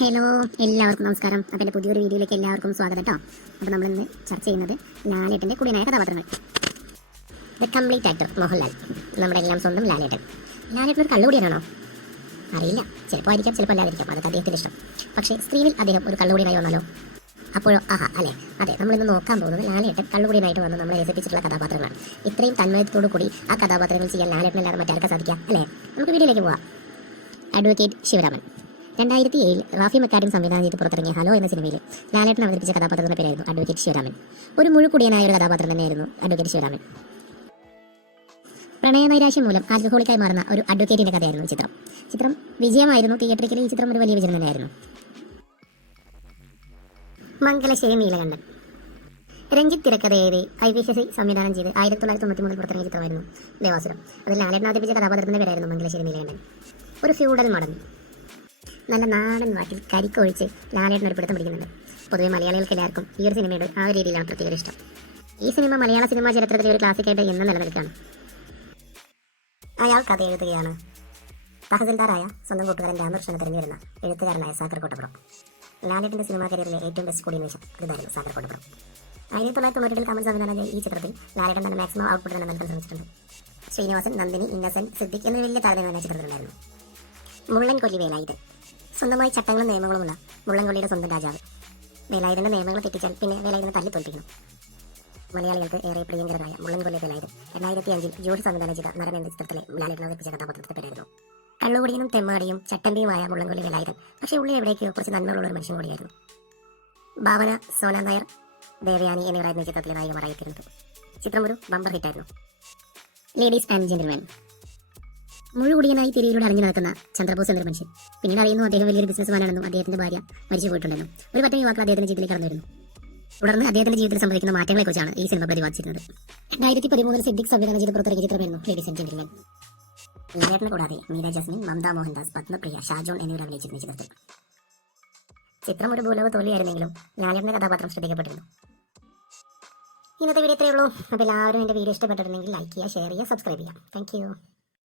Hello, എല്ലാവർക്കും നമസ്കാരം. അപ്പോൾ എൻ്റെ പുതിയൊരു വീഡിയോയിലേക്ക് എല്ലാവർക്കും സ്വാഗതം കേട്ടോ. അപ്പോൾ നമ്മളിന്ന് ചർച്ച ചെയ്യുന്നത് ലാലേട്ടൻ്റെ കുടിയനായ കഥാപാത്രങ്ങൾ. ദ കംപ്ലീറ്റ് ആക്ടർ മോഹൻലാൽ, നമ്മുടെ എല്ലാം സ്വന്തം ലാലേട്ടൻ. ലാലേട്ടൻ ഒരു കള്ളുകൂടിയാണോ? അറിയില്ല, ചിലപ്പോൾ ആയിരിക്കാം, ചിലപ്പോൾ അല്ലാതിരിക്കാം, അതൊക്കെ അദ്ദേഹത്തിൻ്റെ ഇഷ്ടം. പക്ഷേ സ്ക്രീനിൽ അദ്ദേഹം ഒരു കള്ളുകൂടിയായി വന്നാലോ? അപ്പോഴോ ആഹാ അല്ലേ. അതെ, നമ്മളിന്ന് നോക്കാൻ പോകുന്നത് ലാലേട്ടൻ കള്ളുകൂടിയായിട്ട് വന്ന് നമ്മളെ രസിപ്പിച്ചിട്ടുള്ള കഥാപാത്രങ്ങളാണ്. ഇത്രയും തന്മയത്തോടു കൂടി ആ കഥാപാത്രങ്ങൾ ചെയ്യാൻ ലാലേട്ടനല്ലാതെ മറ്റാർക്കാ സാധിക്കാം അല്ലേ? നമുക്ക് വീഡിയോയിലേക്ക് പോവാം. അഡ്വക്കേറ്റ് ശിവരാമൻ. 2007 റാഫി മെക്കാഡൻ സംവിധാനം ചെയ്ത് പുറത്തിറങ്ങിയ ഹലോ എന്ന സിനിമയിൽ ലാലേട്ടൻ അവതരിപ്പിച്ച കഥാപാത്രത്തിന്റെ പേരായിരുന്നു അഡ്വക്കേറ്റ് ശിവരാമൻ. ഒരു മുഴുക്കുടിയനായ ഒരു കഥാപാത്രം തന്നെയായിരുന്നു അഡ്വക്കേറ്റ് ശിവരാമൻ. പ്രണയനൈരാശ്യം മൂലം ആൽക്കഹോളിക്കായി മാറുന്ന ഒരു അഡ്വക്കേറ്റിന്റെ കഥയായിരുന്നു ചിത്രം വിജയമായിരുന്നു. തിയേറ്ററിൽ ഈ ചിത്രം ഒരു വലിയ വിജയം തന്നെയായിരുന്നു. മംഗലശ്ശേരി നീലകണ്ഠൻ. രഞ്ജിത്ത് തിരക്കഥയെഴുതി IVCC സംവിധാനം ചെയ്ത് 1993 പുറത്തിറങ്ങിയ ചിത്രമായിരുന്നു ദേവാസുരം. അതിൽ ലാലേട്ടൻ അവതരിപ്പിച്ച കഥാപാത്രത്തിന്റെ പേരായിരുന്നു മംഗലശ്ശേരി നീലകണ്ഠൻ. ഒരു ഫ്യൂഡൽ മോഡൽ, നല്ല നാടൻ വാക്കിൽ കരിക്കൊഴിച്ച് ലാലേട്ടൻ ഒരു പിടുത്തം പിടിക്കുന്നുണ്ട്. പൊതുവെ മലയാളികൾക്ക് എല്ലാവർക്കും ഈ ഒരു സിനിമയോട് ആ ഒരു രീതിയിലാണ് പ്രത്യേക ഇഷ്ടം. ഈ സിനിമ മലയാള സിനിമാ ചരിത്രത്തിലെ ഒരു ക്ലാസിക്കായിട്ട് എന്നും നിലനിൽക്കുകയാണ്. അയാൾ കഥ എഴുതുകയാണ്. തഹസിൽദാറായ സ്വന്തം കൂട്ടുകാരൻ രാമകൃഷ്ണനെ തിരഞ്ഞുവരുന്ന എഴുത്തുകാരനായ സാഗർ കോട്ടപ്പുറം. ലാലേട്ടൻ്റെ സിനിമാ കരിയറിലെ ഏറ്റവും ബെസ്റ്റ് കൂടിയ നിമിഷം ഇതായിരുന്നു സാഗർ കോട്ടപ്പുറം. 1990 കമൽ സംവിധാനം ചെയ്ത ഈ ചിത്രത്തിൽ ലാലേട്ടൻ തന്നെ മാക്സിമം ഔട്ട്പുട്ട് തന്നെ നൽകാൻ ശ്രമിച്ചിട്ടുണ്ട്. ശ്രീനിവാസൻ, നന്ദിനി, ഇന്നസെന്റ്, സിദ്ദിഖ് എന്നീ വലിയ താരതമ്യം തന്നെ ചിത്രത്തിലുണ്ടായിരുന്നു. മുള്ളൻകൊല്ലി വേലായുധൻ. സ്വന്തമായി ചട്ടങ്ങളും നിയമങ്ങളുമുള്ള മുള്ളൻകൊല്ലിയുടെ സ്വന്തം രാജാവ്. വേലായുധന്റെ നിയമങ്ങൾ തെറ്റിച്ചാൽ പിന്നെ വേലായുധനെ തല്ലി തോൽപ്പിക്കണം. മലയാളികൾക്ക് ഏറെ പ്രിയങ്കരനായ മുള്ളൻകൊല്ലി വേലായുധൻ 2005 ജോഡി സംവിധാനം ചെയ്ത നരൻ എന്ന ചിത്രത്തിലെ ലാലേട്ടൻ അവതരിപ്പിച്ച കഥാപാത്രത്തിന്റെ പേരായിരുന്നു. കള്ളുകുടിയനും തെമ്മാടിയും ചട്ടമ്പിയുമായ മുള്ളൻകൊല്ലി വേലായുധൻ പക്ഷേ ഉള്ളിൽ എവിടേക്കോ കുറച്ച് നന്മകളുള്ള ഒരു മനുഷ്യൻ കൂടിയായിരുന്നു. ഭാവന, സോന നായർ, ദേവയാനി എന്നിവരായിരുന്നു ചിത്രത്തിലെ നായികമാരായി എത്തിയിരുന്നത്. ചിത്രം ഒരു ബമ്പർ ഹിറ്റായിരുന്നു. Ladies and gentleman. മുഴുകുടിയനായി തിരിയിലൂടെ അറിഞ്ഞു നടക്കുന്ന ചന്ദ്രബോസ് എന്നൊരു മനുഷ്യൻ. പിന്നീട് അറിയുന്നു അദ്ദേഹം വലിയൊരു ബിസിനസ്മാനാണെന്നും അദ്ദേഹത്തിന്റെ ഭാര്യ മരിച്ചു പോയിട്ടുണ്ടെന്നും ഒരു പറ്റം യുവാക്കൾ അദ്ദേഹത്തിന്റെ ജീവിതത്തിലേക്ക് കടന്നു വരുന്നു. തുടർന്ന് അദ്ദേഹത്തിന്റെ ജീവിതത്തിൽ സംഭവിക്കുന്ന മാറ്റങ്ങളെക്കുറിച്ചാണ് ഈ സിനിമ പ്രതിപാദിച്ചിരുന്നത്. 2013 സിദ്ദിഖ് സംവിധാനം ചെയ്ത് പുറത്തിറങ്ങിയ ചിത്രമായിരുന്നു ലേഡീസ് ആൻഡ് ജെന്റിൽമാൻ. ലാലേട്ടനെ കൂടാതെ മീര ജാസ്മിൻ, മമത മോഹൻദാസ്, പത്മപ്രിയ, ഷാജോൺ എന്നിവർ അഭിനയിച്ചിരുന്ന ചിത്രത്തിൽ. ചിത്രം ഒരു ഭൂലോക തോൽവിയായിരുന്നെങ്കിലും ലാലേട്ടന്റെ കഥാപാത്രം ശ്രദ്ധിക്കപ്പെട്ടിരുന്നു. ഇന്നത്തെ വീഡിയോ ഇത്രയേ ഉള്ളൂ. അപ്പോൾ എല്ലാവരും എൻ്റെ വീഡിയോ ഇഷ്ടപ്പെട്ടിട്ടുണ്ടെങ്കിൽ ലൈക്ക് ചെയ്യുക, ഷെയർ ചെയ്യുക, സബ്സ്ക്രൈബ് ചെയ്യുക. Thank you.